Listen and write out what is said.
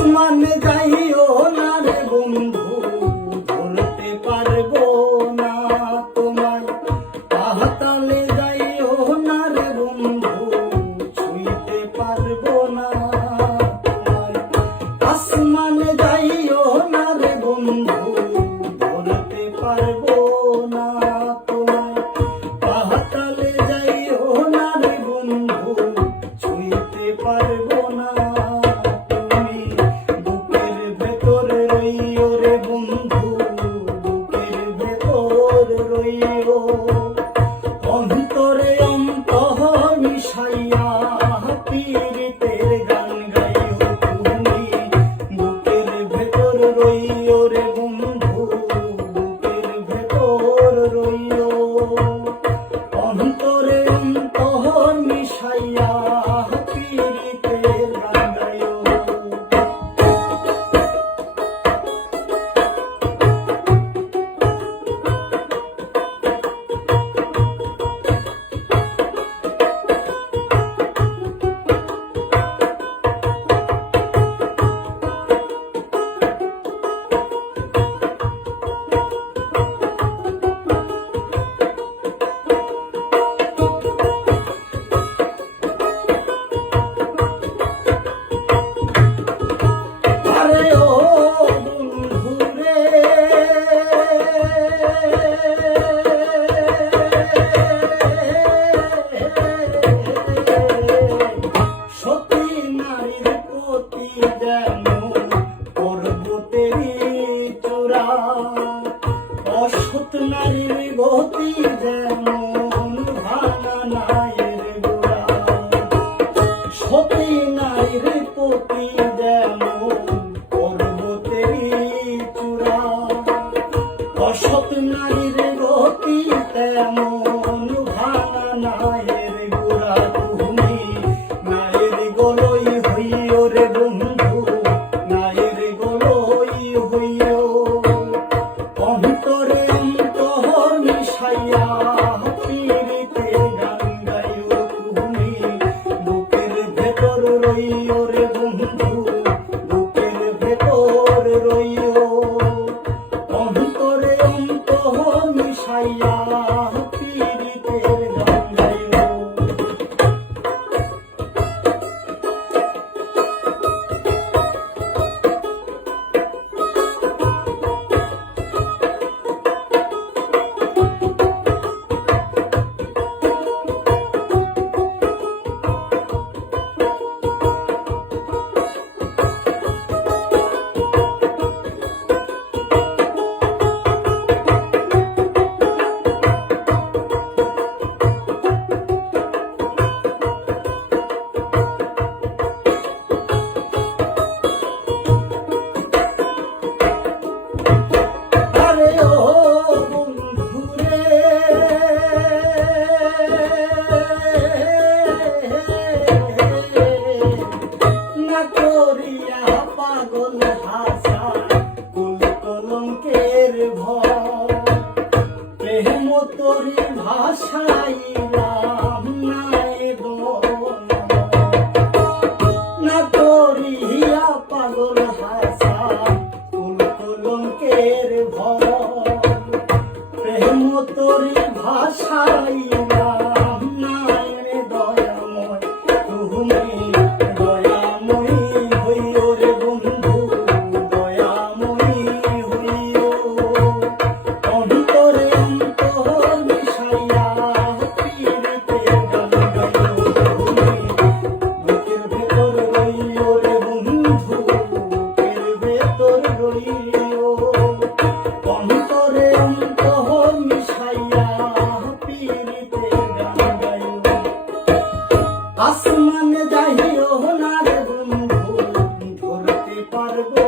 আসমানে যাইও না রে বন্ধু, ধরতে পারবো না তোমায়। পাতালে যাইও না রে বন্ধু, ছুঁইতে পারবো না তোমায়। আসমানে যাইও না রে বন্ধু, ধরতে পারবো না তোমায়। পাতালে যাইও না রে বন্ধু, ছুঁইতে পারবো না। অন্তরে অন্তর মিশাইয়া পীড়িতের গান গাইও তুমি, বুকের ভেতর রইও রে বন্ধু, বুকের ভেতর রইও। অন্তরে অন্তর মিশাইয়া পীড়িতের গান গাইও। অসৎ নারীর গতি যেমন ভাঙা নায়ের গোড়া, সতী নারীর প্রতি যেমন পর্বতেরই চূড়া। অসৎ নারীর গতি তেমন ভাঙা নায়ের গোড়া। তুমি নায়ের গলই হইও রে বন্ধু, নায়ের গলই হইও। অন্তরে অন্তর মিশাইয়া পীড়িতের গান গাইও তুমি, বুকের ভেতর রইও রে বন্ধু, বুকের ভেতর রইও। অন্তরে অন্তর মিশাইয়া পীড়িতের গান গাইও। পাগল হাসা কুল কলঙ্কের ভয়, প্রেম তোরি ভাষাইলাম নাই দোন না করিয়া। পাগল হাসা কুল কলঙ্কের ভয়, প্রেম তোরি ভাষাইলাম নাই রে দয়াময়। তুমি দয়াময়ী হইও রে বন্ধু, দয়াময়ী হইও। অন্তরে অন্তর মিশাইয়া পীড়িতের গান গাইও তুমি, বুকের ভেতর রইও রে বন্ধু, বুকের ভেতর রইও। অন্তরে অন্তর মিশাইয়া পীড়িতের গান গাইও। আসমানে যাইও না রে বন্ধু, ধরতে পারবো